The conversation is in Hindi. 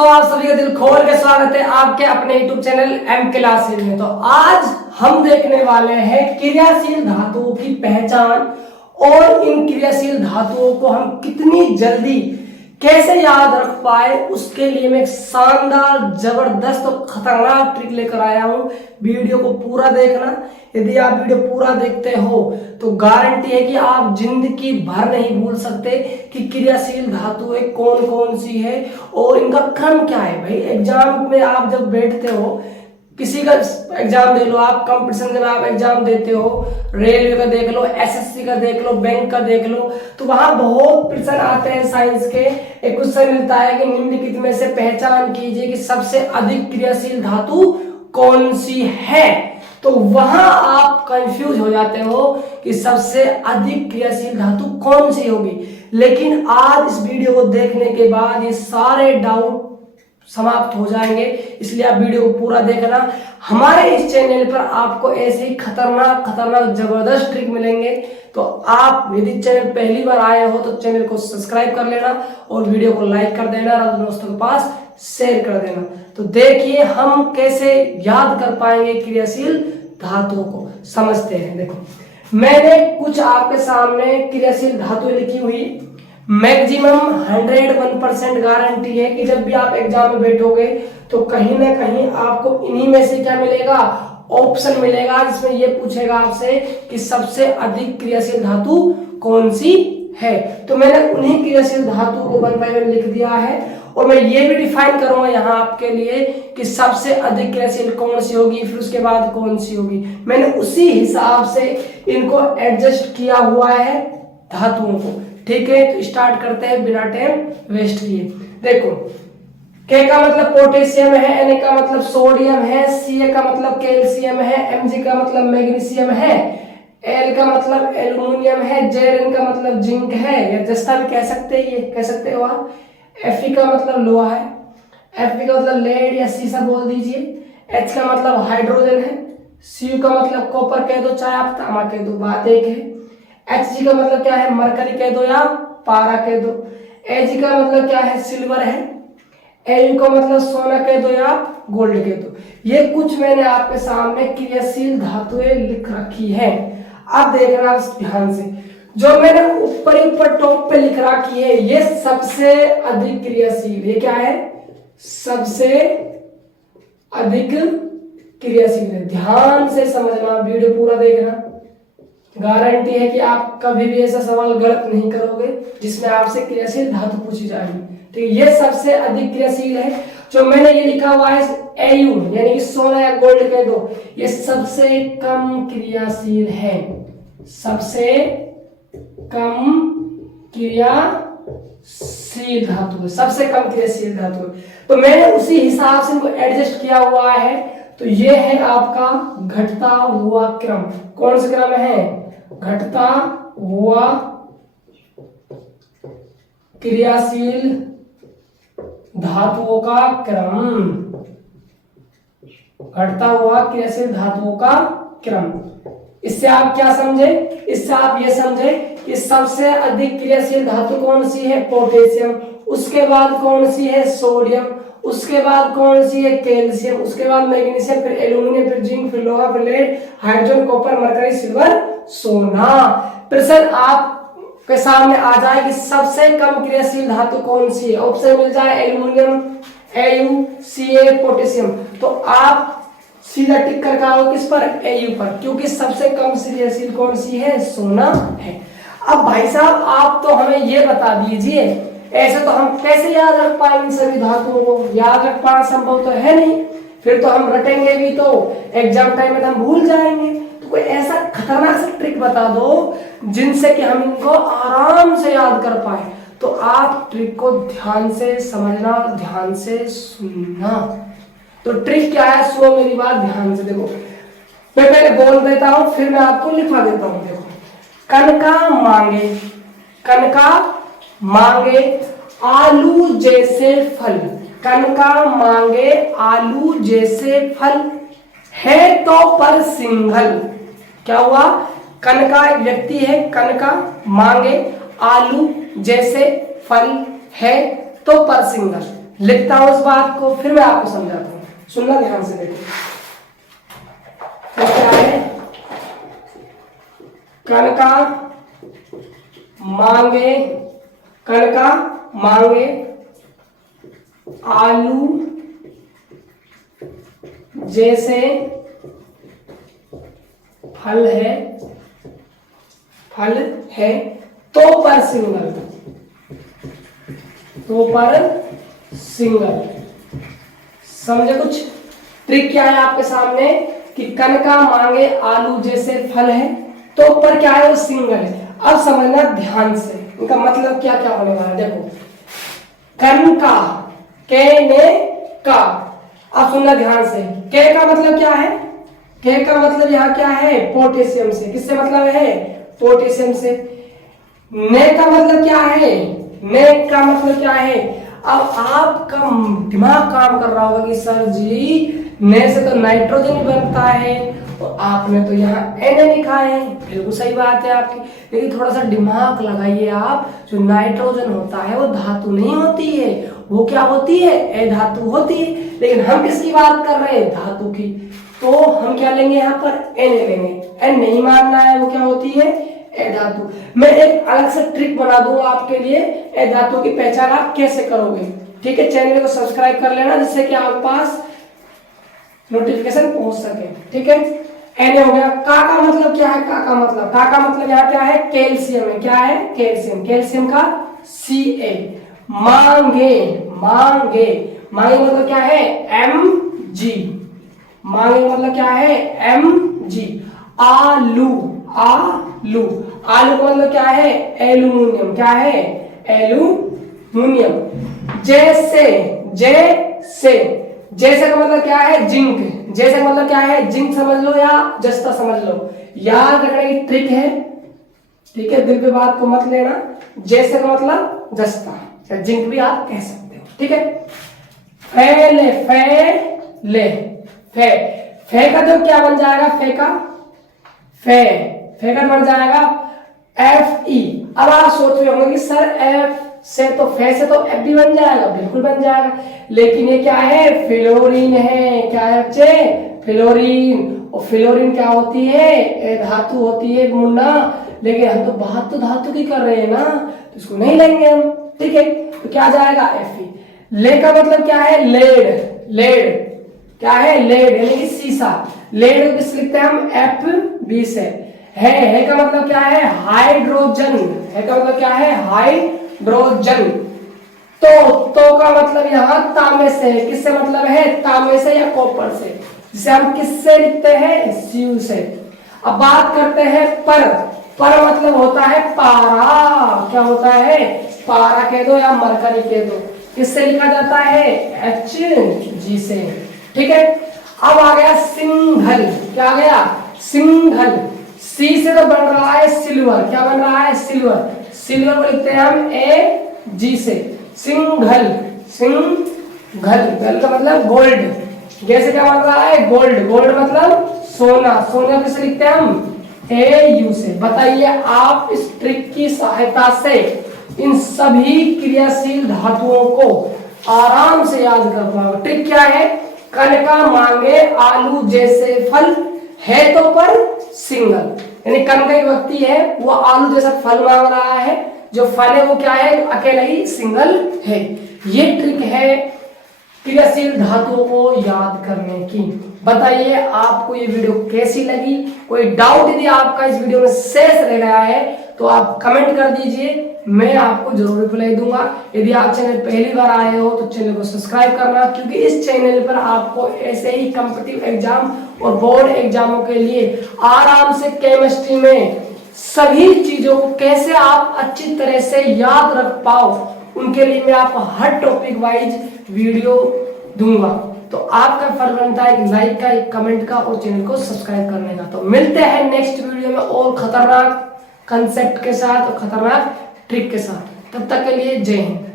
दोस्तों, आप सभी का दिल खोल के स्वागत है आपके अपने YouTube चैनल एम क्लासेज में। तो आज हम देखने वाले हैं क्रियाशील धातुओं की पहचान और इन क्रियाशील धातुओं को हम कितनी जल्दी कैसे याद रख पाए, उसके लिए मैं एक शानदार, जबरदस्त और खतरनाक ट्रिक लेकर आया हूं। वीडियो को पूरा देखना। यदि आप वीडियो पूरा देखते हो तो गारंटी है कि आप जिंदगी भर नहीं भूल सकते कि क्रियाशील धातुएं कौन कौन सी है और इनका क्रम क्या है। भाई एग्जाम में आप जब बैठते हो, किसी का एग्जाम दे लो, आप कंपटीशन में आप एग्जाम देते हो, रेलवे का देख लो, एसएससी का देख लो, बैंक का देख लो, तो वहां बहुत प्रश्न आते हैं साइंस के। एक क्वेश्चन मिलता है कि निम्नलिखित में से पहचान कीजिए कि सबसे अधिक क्रियाशील धातु कौन सी है। तो वहां आप कंफ्यूज हो जाते हो कि सबसे अधिक क्रियाशील धातु कौन सी होगी। लेकिन आज इस वीडियो को देखने के बाद ये सारे डाउट समाप्त हो जाएंगे, इसलिए आप वीडियो को पूरा देखना। हमारे इस चैनल पर आपको ऐसे ही खतरनाक जबरदस्त ट्रिक मिलेंगे। तो आप यदि चैनल पहली बार आए हो तो चैनल को सब्सक्राइब कर लेना और वीडियो को लाइक कर देना और दोस्तों के पास शेयर कर देना। तो देखिए हम कैसे याद कर पाएंगे क्रियाशील धातुओं को, समझते हैं। देखो, मैंने कुछ आपके सामने क्रियाशील धातुएं लिखी हुई। मैक्सिमम 101% गारंटी है कि जब भी आप एग्जाम में बैठोगे तो कहीं ना कहीं आपको इन्हीं में से क्या मिलेगा, ऑप्शन मिलेगा जिसमें ये पूछेगा आपसे कि सबसे अधिक क्रियाशील धातु कौन सी है। तो मैंने उन्हीं क्रियाशील धातु को 1 बाय 1 लिख दिया है और मैं ये भी डिफाइन करूंगा यहाँ आपके लिए कि सबसे अधिक क्रियाशील कौन सी होगी, फिर उसके बाद कौन सी होगी। मैंने उसी हिसाब से इनको एडजस्ट किया हुआ है धातुओं को। ठीक है, तो स्टार्ट करते हैं बिना टाइम वेस्ट किए। देखो, के का मतलब पोटेशियम है, एन का मतलब सोडियम है, सी का मतलब कैल्शियम है, एमजी का मतलब मैग्नीशियम है, एल का मतलब एल्युमिनियम है, जेड का मतलब जिंक है या जस्ता भी कह सकते हैं, ये कह सकते हो आप। एफ का मतलब लोहा है, एफ का मतलब लेड या सीसा बोल दीजिए, एच का मतलब हाइड्रोजन है, सी का मतलब कॉपर कह दो चाहे आप तांबा कह दो, बात एक है। Hg का मतलब क्या है, मरकरी कह दो या पारा कह दो। Ag का मतलब क्या है, सिल्वर है। Au का मतलब सोना कह दो या गोल्ड कह दो। ये कुछ मैंने आपके सामने क्रियाशील धातुएं लिख रखी है। अब देखना ध्यान से, जो मैंने ऊपर टॉप पे लिख रखी है ये सबसे अधिक क्रियाशील। ये क्या है, सबसे अधिक क्रियाशील है। ध्यान से समझना, वीडियो पूरा देखना। गारंटी है कि आप कभी भी ऐसा सवाल गलत नहीं करोगे जिसमें आपसे क्रियाशील धातु पूछी जाएगी। तो ये सबसे अधिक क्रियाशील है। जो मैंने ये लिखा हुआ है Au यानी कि सोना या गोल्ड कह दो, ये सबसे कम क्रियाशील है, सबसे कम क्रियाशील धातु है, सबसे कम क्रियाशील धातु है। तो मैंने उसी हिसाब से इनको एडजस्ट किया हुआ है। तो ये है आपका घटता हुआ क्रम। कौन सा क्रम है, घटता हुआ क्रियाशील धातुओं का क्रम, घटता हुआ क्रियाशील धातुओं का क्रम। इससे आप क्या समझे, इससे आप ये समझे कि सबसे अधिक क्रियाशील धातु कौन सी है, पोटेशियम, उसके बाद कौन सी है, सोडियम, उसके बाद कौन सी है, कैल्शियम, उसके बाद मैग्नीशियम, फिर एल्युमिनियम, फिर जिंक, फिर लोहा, फिर lead, hydrogen, copper, mercury, silver, सोना। प्रश्न आपके सामने आ जाए कि सबसे कम क्रियाशील धातु कौन सी है, ऑप्शन मिल जाए एल्युमिनियम, Au, Ca, पोटेशियम, तो आप सीधा टिक कर आओ किस पर, Au पर, क्योंकि सबसे कम क्रियाशील कौन सी है, सोना है। अब भाई साहब आप तो हमें ये बता दीजिए, ऐसे तो हम कैसे याद रख पाएंगे इन सभी धातुओं को, याद रख पाना संभव तो है नहीं, फिर तो हम रटेंगे भी तो एग्जाम टाइम में हम भूल जाएंगे। तो कोई ऐसा खतरनाक सा ट्रिक बता दो जिनसे कि हम इनको आराम से याद कर पाए। तो आप ट्रिक को ध्यान से समझना, ध्यान से सुनना। तो ट्रिक क्या है, सुनो मेरी बात ध्यान से। देखो, मैं पहले बोल देता हूं फिर मैं आपको लिखवा देता हूं। देखो, कनका मांगे, कनका मांगे आलू जैसे फल, कनका मांगे आलू जैसे फल, है तो पर सिंघल। क्या हुआ, कनका एक व्यक्ति है, कनका मांगे आलू जैसे फल, है तो पर सिंघल। लिखता हूं इस बात को, फिर मैं आपको समझाता हूं, सुनना ध्यान से देखिए। तो क्या है, कण का मांगे आलू जैसे फल है तो पर सिंगल। समझे कुछ? ट्रिक क्या है आपके सामने कि कण का मांगे आलू जैसे फल है तो पर क्या है, वो सिंगल है। अब समझना ध्यान से, इनका मतलब क्या क्या होने वाला है। देखो, कण का, कहने का, अब सुनना ध्यान से। के का मतलब क्या है? के का मतलब यहाँ क्या है, पोटेशियम से। किससे मतलब है? पोटेशियम से। ने का मतलब क्या है? ने का मतलब क्या है? अब आपका दिमाग काम कर रहा होगा कि सर जी ने से तो नाइट्रोजन ही बनता है और आपने तो यहाँ Na लिखा है। बिल्कुल सही बात है आपकी, लेकिन थोड़ा सा दिमाग लगाइए आप। जो नाइट्रोजन होता है वो धातु नहीं होती है, वो क्या होती है, अधातु होती है। लेकिन हम किसकी बात कर रहे हैं, धातु की। तो हम क्या लेंगे यहाँ पर, Na लेंगे। N नहीं मानना है, वो क्या होती है, अधातु। मैं एक अलग से ट्रिक बना दूंगा आपके लिए, अधातु की पहचान आप कैसे करोगे। ठीक है, चैनल को सब्सक्राइब कर लेना जिससे कि आपके पास नोटिफिकेशन पहुंच सके। ठीक है, Na हो गया। का मतलब क्या है, का मतलब यहाँ क्या है, कैल्शियम है। क्या है, कैल्शियम। कैल्शियम का Ca। मांगे मतलब क्या है, Mg। मांगे मतलब क्या है, Mg। आलू का मतलब क्या है, एल्यूमिनियम। क्या है, एल्यूमिनियम। जैसे का मतलब क्या है, जिंक। जैसे का मतलब क्या है, जिंक समझ लो या जस्ता समझ लो, याद रखने की ट्रिक है। ठीक है, दिल पे बात को मत लेना। जैसे का मतलब जस्ता, जिंक भी आप कह सकते हो। ठीक है, फे का तो क्या बन जाएगा, फे का बन जाएगा Fe। अब आप सोच रहे होंगे कि सर एफ से तो फे से तो एफ भी बन जाएगा। बिल्कुल बन जाएगा, लेकिन ये क्या है, फ्लोरीन है। क्या है बच्चे, फ्लोरीन। और फ्लोरीन क्या होती है, धातु होती है मुन्ना। लेकिन हम तो बात तो धातु की कर रहे हैं ना, तो इसको नहीं लेंगे हम। ठीक है, तो क्या जाएगा, Fe। ले का मतलब क्या है, लेड। क्या है, लेड यानी कि सीसा। लेड को किस लिखते हैं हम, Fb से। है का मतलब क्या है, हाइड्रोजन। है का मतलब क्या है, हाइड्रोजन। तो का मतलब यहाँ तांबे से। किससे मतलब है, तांबे से या कॉपर से, जिसे हम किससे लिखते हैं, Cu से। अब बात करते हैं पर मतलब होता है पारा। क्या होता है, पारा कह दो या मरकरी कह दो। किससे लिखा जाता है, Hg से। ठीक है, अब आ गया सिंघल। क्या आ गया, सिंघल। सी से तो बन रहा है सिल्वर। क्या बन रहा है, सिल्वर को लिखते हैं हम Ag से। सिंघल गल का मतलब गोल्ड। जैसे क्या बन रहा है, गोल्ड मतलब सोना किसे लिखते हैं हम, Au से। बताइए आप इस ट्रिक की सहायता से इन सभी क्रियाशील धातुओं को आराम से याद कर पाओगे। ट्रिक क्या है, कण का मांगे आलू जैसे फल है तो पर सिंगल, यानी कण का एक व्यक्ति है वो आलू जैसा फल मांग रहा है, जो फल है वो क्या है, अकेला ही सिंगल है। ये ट्रिक है क्रियाशील धातुओं को याद करने की। बताइए आपको ये वीडियो कैसी लगी। कोई डाउट यदि आपका इस वीडियो में शेष रह गया है तो आप कमेंट कर दीजिए, मैं आपको जरूर रिप्लाई दूंगा। यदि आप चैनल पहली बार आए हो तो चैनल को सब्सक्राइब करना, क्योंकि इस चैनल पर आपको ऐसे ही कॉम्पिटिटिव एग्जाम और बोर्ड एग्जामों के लिए आराम से केमिस्ट्री में सभी चीजों को कैसे आप अच्छी तरह से याद रख पाओ, उनके लिए मैं आपको हर टॉपिक वाइज वीडियो दूंगा। तो आपका फर्ज बनता है एक लाइक का, एक कमेंट का और चैनल को सब्सक्राइब करने का। तो मिलते हैं नेक्स्ट वीडियो में और खतरनाक कंसेप्ट के साथ और खतरनाक ट्रिक के साथ। तब तक के लिए जय हिंद।